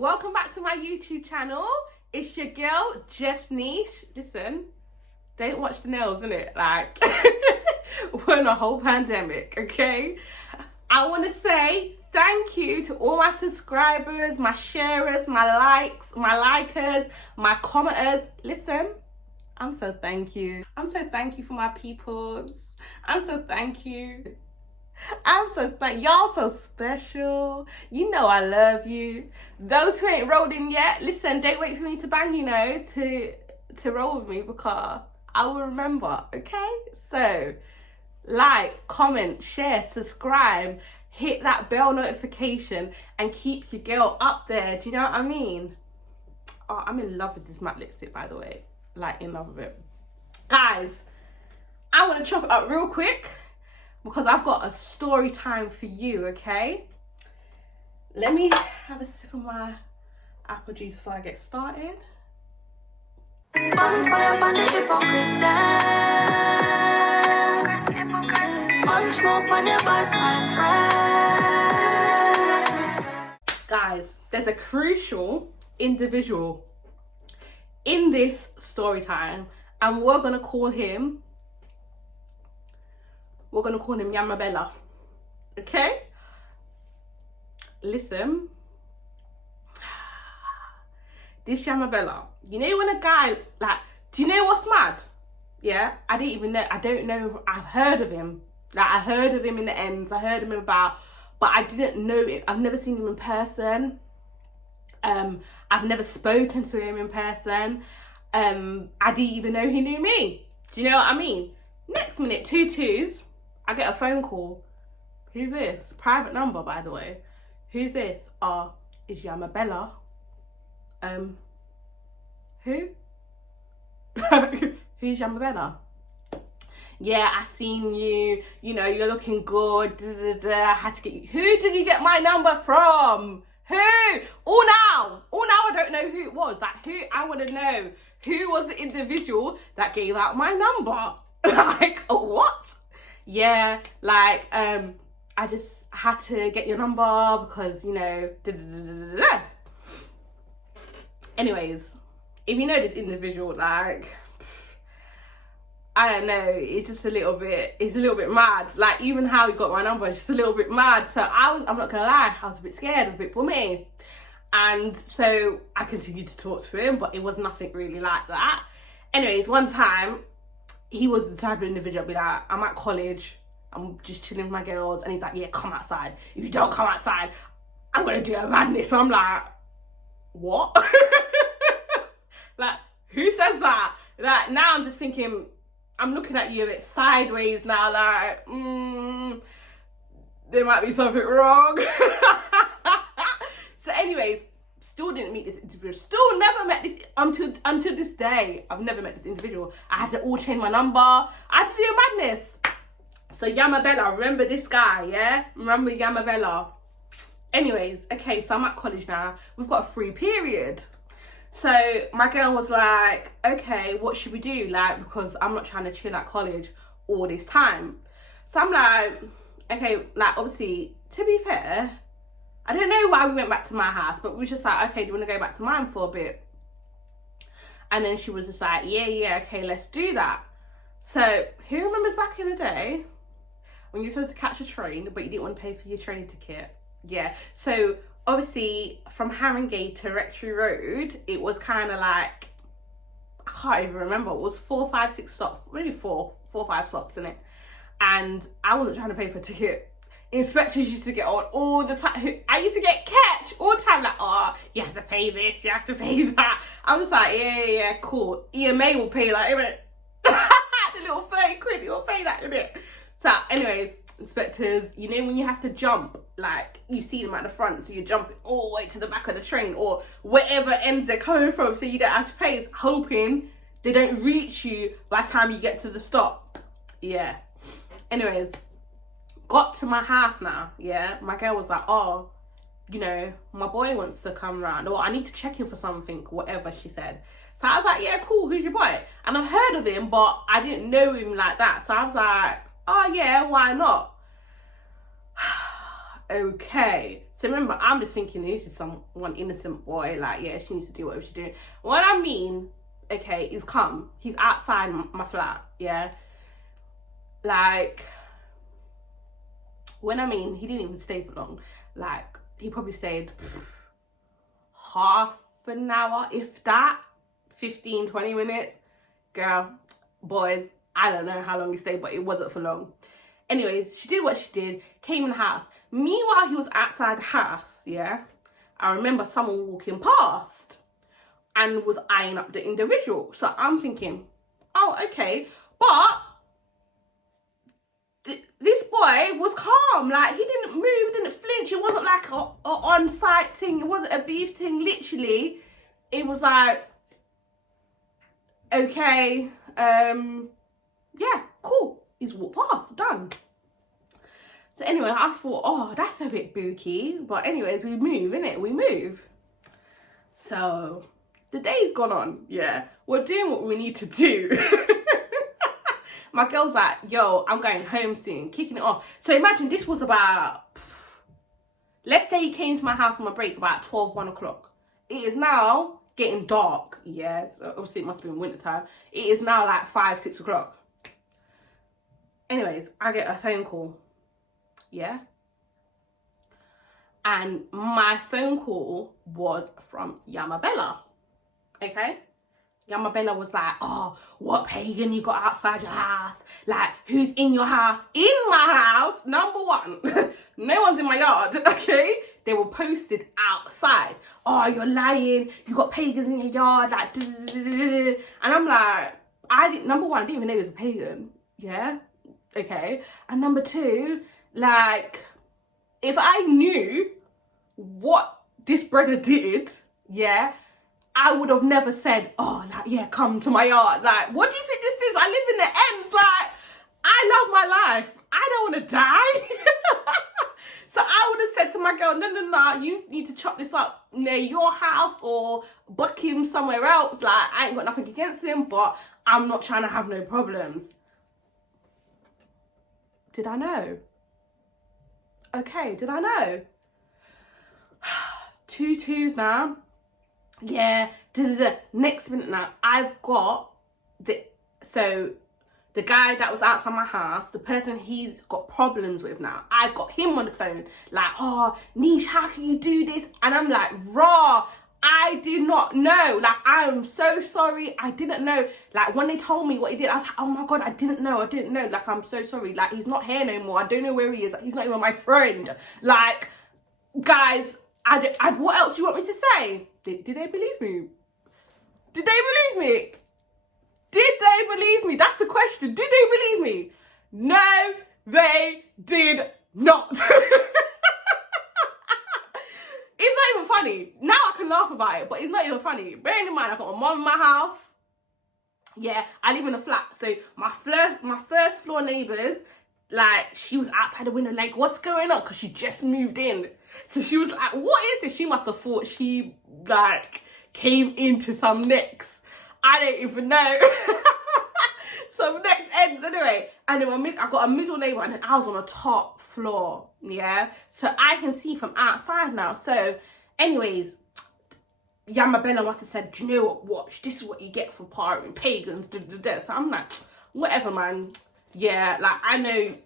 Welcome back to my YouTube channel. It's your girl, justneesh. Listen, don't watch the nails, innit? Like, we're in a whole pandemic, okay? I want to say thank you to all my subscribers, my sharers, my likes, my likers, my commenters. Listen, I'm so thank you. I'm so thank you for my peoples. I'm so thank you. Y'all so special. You know I love you. Those who ain't rolled in yet, listen, don't wait for me to bang, to roll with me, because I will remember, okay? So, like, comment, share, subscribe, hit that bell notification, and keep your girl up there. Do you know what I mean? Oh, I'm in love with this matte lipstick, by the way. Like, in love with it. Guys, I want to chop it up real quick, because I've got a story time for you, okay? Let me have a sip of my apple juice before I get started. Guys, there's a crucial individual in this story time, and we're gonna call him Yamabella, okay? Listen, this Yamabella, you know when a guy, like, do you know what's mad? Yeah, I don't know, I've heard of him. Like, I heard of him in the ends, I heard him about, but I didn't know it. I've never seen him in person. I've never spoken to him in person. I didn't even know he knew me. Do you know what I mean? Next minute, 2 twos, I get a phone call. Who's this? Private number, by the way. Who's this? Is Yamabella. Who? Who's Yamabella? Yeah, I seen you. You know, you're looking good. I had to get you. Who did you get my number from? Who? All now I don't know who it was. Like, who? I want to know who was the individual that gave out my number. Like, what? Yeah, like, I just had to get your number because, you know, Anyways, if you know this individual, like, I don't know, it's just a little bit mad. Like, even how he got my number is just a little bit mad. So I'm not gonna lie, I was a bit scared, I was a bit bummy. And so I continued to talk to him, but it was nothing really like that. Anyways, one time, he was the type of individual, I'd be like, I'm at college, I'm just chilling with my girls, and he's like, yeah, come outside. If you don't come outside, I'm gonna do a madness. So I'm like, what? Like, who says that? Like, now I'm just thinking, I'm looking at you a bit sideways now, like, there might be something wrong. So anyways, still didn't meet this individual. Still never met this, until this day. I've never met this individual. I had to all change my number. I had to do a madness. So Yamabella, remember this guy, yeah? Remember Yamabella. Anyways, okay, so I'm at college now. We've got a free period. So my girl was like, okay, what should we do? Like, because I'm not trying to chill at college all this time. So I'm like, okay, like, obviously, to be fair, I don't know why we went back to my house, but we were just like, okay, do you want to go back to mine for a bit? And then she was just like, yeah, okay, let's do that. So who remembers back in the day when you were supposed to catch a train, but you didn't want to pay for your train ticket? Yeah, so obviously from Haringey to Rectory Road, it was kind of like, I can't even remember, it was 4, 5, 6 stops, maybe 4, 5 stops in it. And I wasn't trying to pay for a ticket. Inspectors used to get on all the time. I used to get catch all the time, like, oh, you have to pay this, you have to pay that. I was like, yeah, cool. EMA will pay that, innit? The little 30 quid, you'll pay that, innit? So anyways, inspectors, you know when you have to jump, like, you see them at the front, so you're jumping all the way to the back of the train, or wherever ends they're coming from, so you don't have to pay, hoping they don't reach you by the time you get to the stop. Yeah. Anyways, got to my house now, yeah? My girl was like, oh, you know, my boy wants to come round, or I need to check in for something, whatever she said. So I was like, yeah, cool, who's your boy? And I've heard of him, but I didn't know him like that. So I was like, oh yeah, why not? Okay, So remember, I'm just thinking this is one innocent boy. Like, yeah, she needs to do whatever she's doing. What I mean, okay, is come. He's outside my flat, yeah? Like, when I mean, he didn't even stay for long. Like, he probably stayed half an hour, if that, 15, 20 minutes. Girl, boys, I don't know how long he stayed, but it wasn't for long. Anyways, she did what she did, came in the house. Meanwhile, he was outside the house, yeah? I remember someone walking past and was eyeing up the individual. So I'm thinking, oh, okay. But this boy was calm. Like, he didn't move, he didn't flinch. It wasn't like a on-site thing. It wasn't a beef thing. Literally, it was like, okay, yeah, cool. He's walked past, done. So anyway, I thought, oh, that's a bit booky. But anyways, we move, innit? We move. So the day's gone on, yeah. We're doing what we need to do. My girl's like, yo, I'm going home soon, kicking it off. So imagine this was about, let's say he came to my house on my break about 12, 1 o'clock. It is now getting dark, yeah. So obviously it must have been winter time. It is now like 5, 6 o'clock. Anyways, I get a phone call, yeah. And my phone call was from Yamabella, okay? Yamabella was like, oh, what pagan you got outside your house? Like, who's in your house? In my house, number one. No one's in my yard, okay? They were posted outside. Oh, you're lying. You got pagans in your yard. Like, and I'm like, number one, I didn't even know he was a pagan. Yeah? Okay. And number two, like, if I knew what this brother did, yeah, I would have never said, oh, like, yeah, come to my yard. Like, what do you think this is? I live in the ends. Like, I love my life. I don't want to die. So I would have said to my girl, no, you need to chop this up near your house or buck him somewhere else. Like, I ain't got nothing against him, but I'm not trying to have no problems. Did I know? Okay, did I know? 2 2s now. Yeah, next minute now, I've got the guy that was outside my house, the person he's got problems with now, I've got him on the phone, like, oh, Neesh, how can you do this? And I'm like, raw, I did not know. Like, I am so sorry, I didn't know. Like, when they told me what he did, I was like, oh my God, I didn't know. Like, I'm so sorry. Like, he's not here no more. I don't know where he is. He's not even my friend. Like, guys, what else do you want me to say? Did they believe me? Did they believe me? Did they believe me? That's the question. Did they believe me? No, they did not. It's not even funny. Now I can laugh about it, but it's not even funny. Bearing in mind, I've got my mum in my house. Yeah, I live in a flat. So my first floor neighbours, like, she was outside the window like, what's going on? Because she just moved in. So she was like, what is this? She must have thought she, like, came into some next. I don't even know. Some next ends anyway. And then I got a middle neighbour and then I was on the top floor. Yeah. So I can see from outside now. So anyways, Yamabella must have said, do you know what, watch, this is what you get for partying pagans. So I'm like, whatever, man. Yeah, like, I know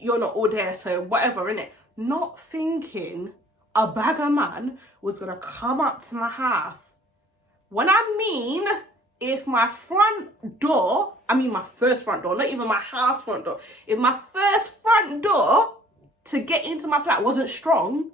you're not all there, so whatever, innit? Not thinking a bagger man was gonna come up to my house. When I mean, if my front door, my first front door, not even my house front door, if my first front door to get into my flat wasn't strong,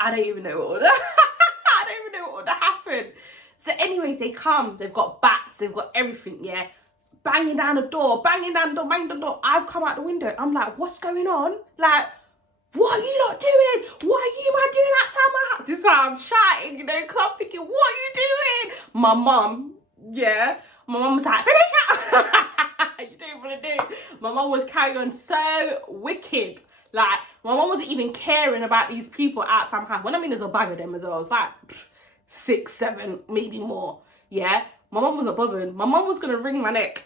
I don't even know what would I don't even know what would happen. So anyways, they come, they've got bats, they've got everything, yeah. Banging down the door, banging down the door. I've come out the window. I'm like, what's going on? Like, what are you lot doing? What are you man doing outside my house? This is how I'm shouting, you know, because I'm thinking, what are you doing? My mum, yeah. My mum was like, finish up. You don't want to do it. My mum was carrying on so wicked. Like, my mum wasn't even caring about these people outside my house. When I mean there's a bag of them as well. It's like 6, 7, maybe more. Yeah. My mum wasn't bothered. My mum was going to wring my neck.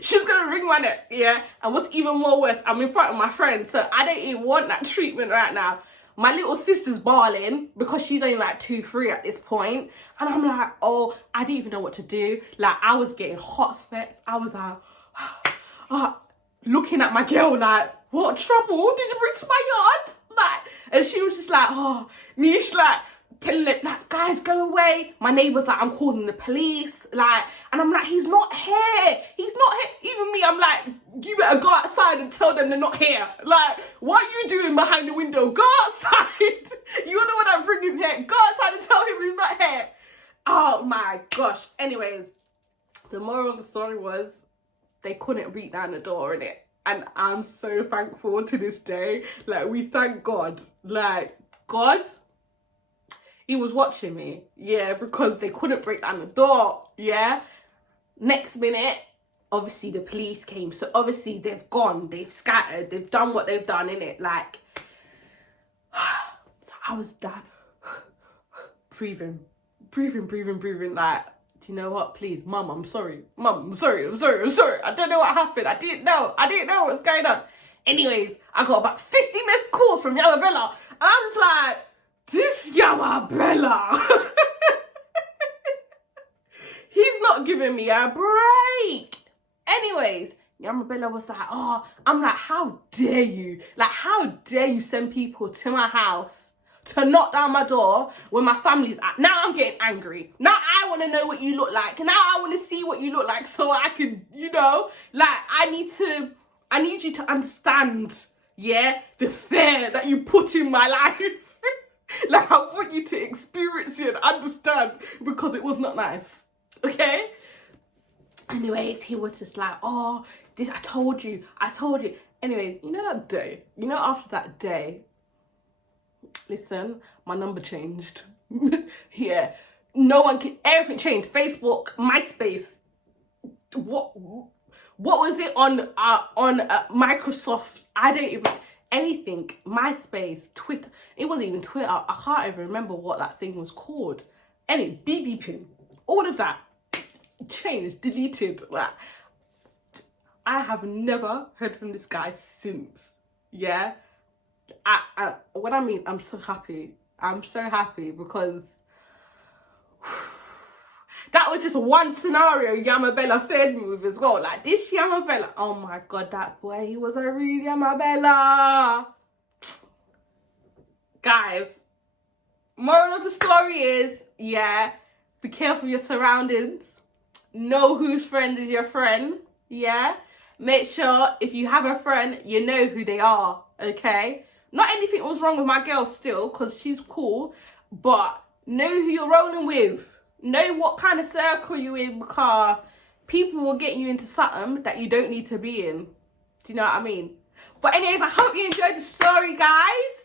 She's gonna wring my neck, yeah? And what's even more worse, I'm in front of my friend, so I don't even want that treatment right now. My little sister's bawling because she's only like 2-3 at this point. And I'm like, oh, I didn't even know what to do. Like, I was getting hot sweats. I was like, looking at my girl like, what trouble did you bring to my yard? Like, and she was just like, oh, Neesh, like, telling it, like, guys, go away. My neighbour's like, I'm calling the police. Like, and I'm like, he's not here. He's not here. Even me, I'm like, you better go outside and tell them they're not here. Like, what are you doing behind the window? Go outside. You're the one that bring him here. Go outside and tell him he's not here. Oh my gosh. Anyways, the moral of the story was they couldn't beat down the door, innit? And I'm so thankful to this day. Like, we thank God. Like, God, he was watching me, yeah, because they couldn't break down the door, yeah. Next minute, obviously the police came, so obviously they've gone, they've scattered, they've done what they've done, innit, like. So I was that breathing, like, do you know what, please, Mum, I'm sorry, I'm sorry, I don't know what happened, I didn't know what's going on. Anyways, I got about 50 missed calls from Yama Bella, and I was like, this Yama Bella, he's not giving me a break. Anyways, Yama Bella was like, oh, I'm like, how dare you? Like, how dare you send people to my house to knock down my door when my family's at? Now I'm getting angry. Now I want to know what you look like. Now I want to see what you look like so I can, you know, like, I need you to understand, yeah, the fear that you put in my life. Like, I want you to experience it and understand, because it was not nice, okay? Anyways, he was just like, oh, this, I told you. Anyways, you know that day, after that day, listen, my number changed. Yeah, no one can, everything changed. Facebook, MySpace, what was it on Microsoft? I don't even, anything, MySpace, Twitter. It wasn't even Twitter. I can't even remember what that thing was called. Any BB pin, all of that changed, deleted. Like, I have never heard from this guy since. Yeah, what I mean, I'm so happy. I'm so happy because that was just one scenario Yama Bella failed me with as well. Like, this Yama Bella, oh my God, that boy, he was a real Yama Bella. Guys, moral of the story is, yeah, be careful of your surroundings. Know whose friend is your friend, yeah? Make sure if you have a friend, you know who they are, okay? Not anything was wrong with my girl still, because she's cool, but know who you're rolling with. Know what kind of circle you're in, because people will get you into something that you don't need to be in. Do you know what I mean? But anyways, I hope you enjoyed the story, guys.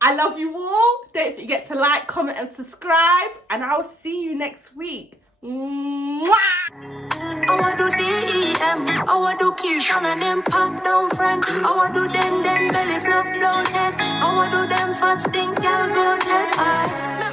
I love you all. Don't forget to like, comment, and subscribe. And I will see you next week. Mwah! I want to DM, I want to kiss one of them pack down friend. I want to them belly bluff blow head. I want to them fast think y'all go dead.